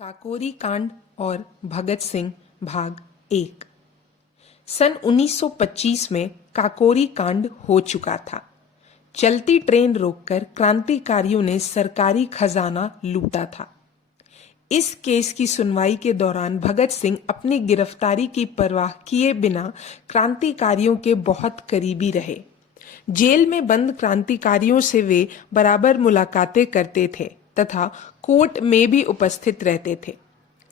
काकोरी कांड और भगत सिंह भाग 1। सन 1925 में काकोरी कांड हो चुका था। चलती ट्रेन रोककर क्रांतिकारियों ने सरकारी खजाना लूटा था। इस केस की सुनवाई के दौरान भगत सिंह अपनी गिरफ्तारी की परवाह किए बिना क्रांतिकारियों के बहुत करीबी रहे। जेल में बंद क्रांतिकारियों से वे बराबर मुलाकातें करते थे तथा कोर्ट में भी उपस्थित रहते थे।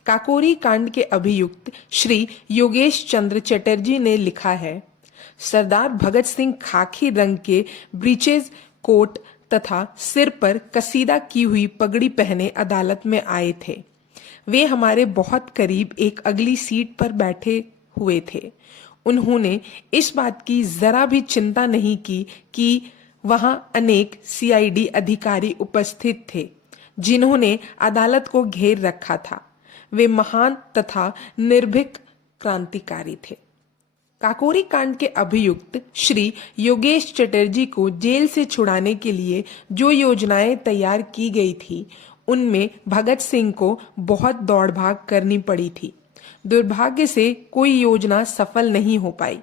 काकोरी कांड के अभियुक्त श्री योगेश चंद्र चटर्जी ने लिखा है, सरदार भगत सिंह खाकी रंग के ब्रीचेज कोट तथा सिर पर कसीदा की हुई पगड़ी पहने अदालत में आए थे। वे हमारे बहुत करीब एक अगली सीट पर बैठे हुए थे। उन्होंने इस बात की जरा भी चिंता नहीं की कि वहां अनेक सीआईडी अधिकारी उपस्थित थे जिन्होंने अदालत को घेर रखा था। वे महान तथा निर्भीक क्रांतिकारी थे। काकोरी कांड के अभियुक्त श्री योगेश चटर्जी को जेल से छुड़ाने के लिए जो योजनाएं तैयार की गई थी, उनमें भगत सिंह को बहुत दौड़ भाग करनी पड़ी थी। दुर्भाग्य से कोई योजना सफल नहीं हो पाई।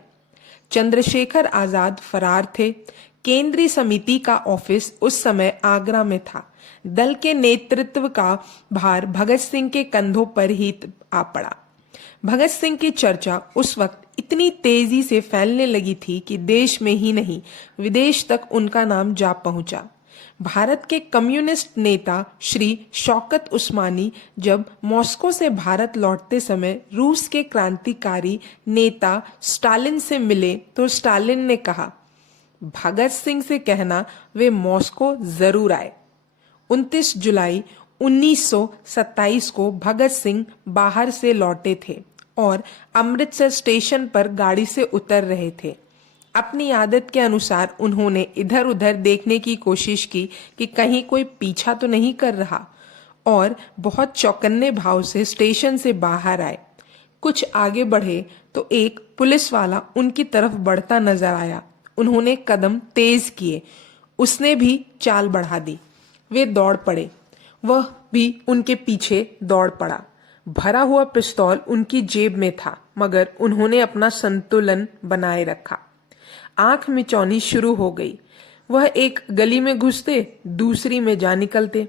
चंद्रशेखर आजाद फरार थे। केंद्रीय समिति का ऑफिस उस समय आगरा में था। दल के नेतृत्व का भार भगत सिंह के कंधों पर ही आ पड़ा। भगत सिंह की चर्चा उस वक्त इतनी तेजी से फैलने लगी थी कि देश में ही नहीं विदेश तक उनका नाम जा पहुंचा। भारत के कम्युनिस्ट नेता श्री शौकत उस्मानी जब मॉस्को से भारत लौटते समय रूस के क्रांतिकारी नेता स्टालिन से मिले तो स्टालिन ने कहा, भगत सिंह से कहना वे मॉस्को जरूर आए। 29 जुलाई 1927 को भगत सिंह बाहर से लौटे थे और अमृतसर स्टेशन पर गाड़ी से उतर रहे थे। अपनी आदत के अनुसार उन्होंने इधर उधर देखने की कोशिश की कि कहीं कोई पीछा तो नहीं कर रहा और बहुत चौकन्ने भाव से स्टेशन से बाहर आए। कुछ आगे बढ़े तो एक पुलिस वाला उनकी तरफ बढ़ता नजर आया। उन्होंने कदम तेज किए। उसने भी चाल बढ़ा दी। वे दौड़ पड़े। वह भी उनके पीछे दौड़ पड़ा। भरा हुआ पिस्तौल उनकी जेब में था, मगर उन्होंने अपना संतुलन बनाए रखा। आंख मिचौनी शुरू हो गई। वह एक गली में घुसते, दूसरी में जा निकलते।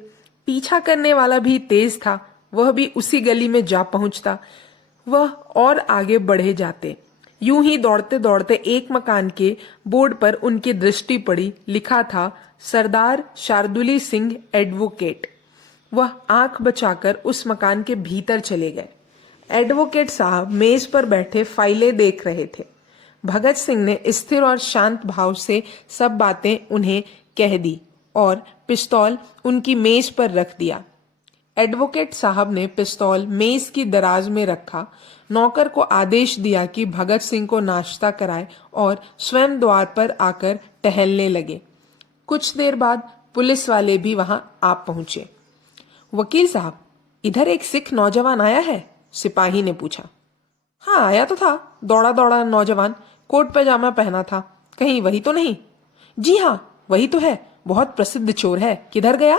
पीछा करने वाला भी तेज था, वह भी उसी गली में जा पहुंचता। वह और आगे बढ़े जाते। यूं ही दौड़ते दौड़ते एक मकान के बोर्ड पर उनकी दृष्टि पड़ी। लिखा था, सरदार शार्दुली सिंह एडवोकेट। वह आंख बचाकर उस मकान के भीतर चले गए। एडवोकेट साहब मेज पर बैठे फाइलें देख रहे थे। भगत सिंह ने स्थिर और शांत भाव से सब बातें उन्हें कह दी और पिस्तौल उनकी मेज पर रख दिया। एडवोकेट साहब ने पिस्तौल मेज की दराज में रखा। नौकर को आदेश दिया कि भगत सिंह को नाश्ता कराए और स्वयं द्वार पर आकर टहलने लगे। कुछ देर बाद पुलिस वाले भी वहां आ पहुंचे। वकील साहब, इधर एक सिख नौजवान आया है? सिपाही ने पूछा। हाँ, आया तो था। दौड़ा दौड़ा नौजवान, कोट पैजामा पहना था। कहीं वही तो नहीं? जी हाँ, वही तो है। बहुत प्रसिद्ध चोर है। किधर गया?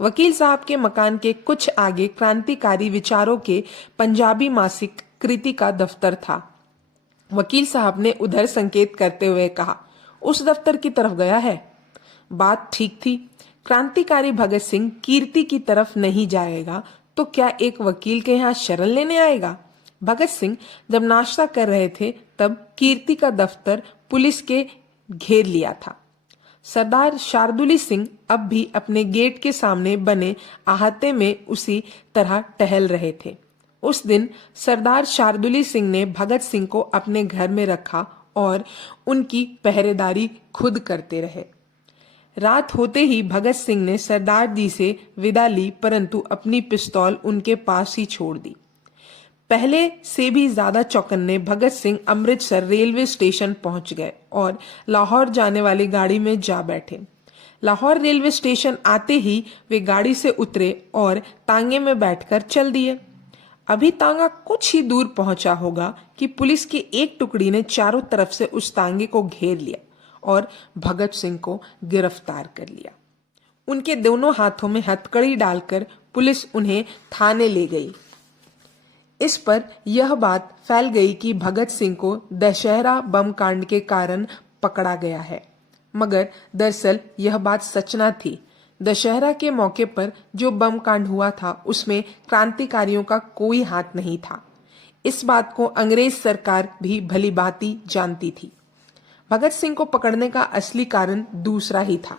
वकील साहब के मकान के कुछ आगे क्रांतिकारी विचारों के पंजाबी मासिक कृति का दफ्तर था। वकील साहब ने उधर संकेत करते हुए कहा, उस दफ्तर की तरफ गया है। बात ठीक थी। क्रांतिकारी भगत सिंह कीर्ति की तरफ नहीं जाएगा तो क्या एक वकील के यहाँ शरण लेने आएगा? भगत सिंह जब नाश्ता कर रहे थे तब कीर्ति का दफ्तर पुलिस के घेर लिया था। सरदार शार्दुली सिंह अब भी अपने गेट के सामने बने अहाते में उसी तरह टहल रहे थे। उस दिन सरदार शार्दुली सिंह ने भगत सिंह को अपने घर में रखा और उनकी पहरेदारी खुद करते रहे। रात होते ही भगत सिंह ने सरदार जी से विदा ली, परंतु अपनी पिस्तौल उनके पास ही छोड़ दी। पहले से भी ज्यादा चौकन्ने भगत सिंह अमृतसर रेलवे स्टेशन पहुंच गए और लाहौर जाने वाली गाड़ी में जा बैठे। लाहौर रेलवे स्टेशन आते ही वे गाड़ी से उतरे और तांगे में बैठकर चल दिए। अभी तांगा कुछ ही दूर पहुंचा होगा कि पुलिस की एक टुकड़ी ने चारों तरफ से उस तांगे को घेर लिया और भगत सिंह को गिरफ्तार कर लिया। उनके दोनों हाथों में हथकड़ी डालकर पुलिस उन्हें थाने ले गई। इस पर यह बात फैल गई कि भगत सिंह को दशहरा बम कांड के कारण पकड़ा गया है, मगर दरअसल यह बात सच न थी। दशहरा के मौके पर जो बम कांड हुआ था उसमें क्रांतिकारियों का कोई हाथ नहीं था। इस बात को अंग्रेज सरकार भी भलीभांति जानती थी। भगत सिंह को पकड़ने का असली कारण दूसरा ही था।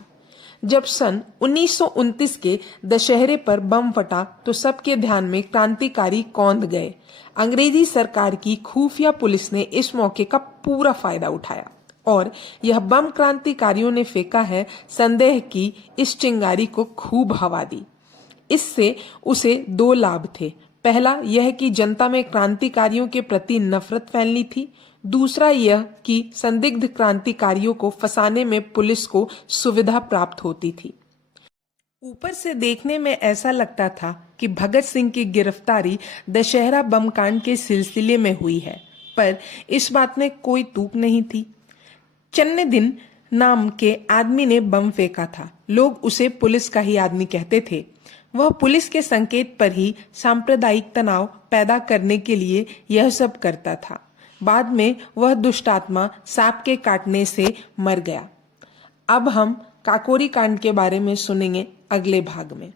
जब सन 1929 के दशहरे पर बम फटा तो सबके ध्यान में क्रांतिकारी कौंध गए। अंग्रेजी सरकार की खुफिया पुलिस ने इस मौके का पूरा फायदा उठाया और यह बम क्रांतिकारियों ने फेंका है संदेह की इस चिंगारी को खूब हवा दी। इससे उसे दो लाभ थे। पहला यह कि जनता में क्रांतिकारियों के प्रति नफरत फैलनी थी। दूसरा यह कि संदिग्ध क्रांतिकारियों को फंसाने में पुलिस को सुविधा प्राप्त होती थी। ऊपर से देखने में ऐसा लगता था कि भगत सिंह की गिरफ्तारी दशहरा बम कांड के सिलसिले में हुई है, पर इस बात में कोई तूक नहीं थी। चन्नेदिन नाम के आदमी ने बम फेंका था। लोग उसे पुलिस का ही आदमी कहते थे। वह पुलिस के संकेत पर ही सांप्रदायिक तनाव पैदा करने के लिए यह सब करता था। बाद में वह दुष्टात्मा सांप के काटने से मर गया। अब हम काकोरी कांड के बारे में सुनेंगे अगले भाग में।